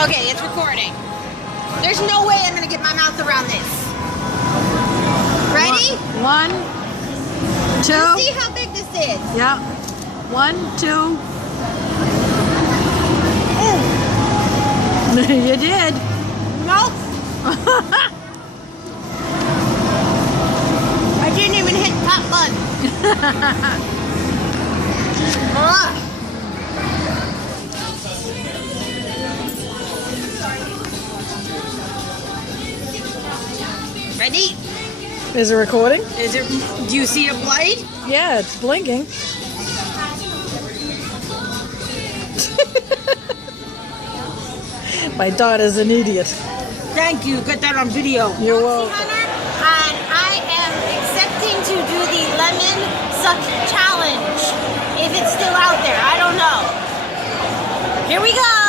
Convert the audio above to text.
Okay, it's recording. There's no way I'm gonna get my mouth around this. Ready? One, two. Let's see how big this is. Yeah. 1, 2. You did. Nope. I didn't even hit top button. Ready? Is it recording? Is it? Do you see a blade? Yeah, it's blinking. My daughter's an idiot. Thank you. Get that on video. You're welcome. And I am accepting to do the lemon suck challenge. If it's still out there, I don't know. Here we go.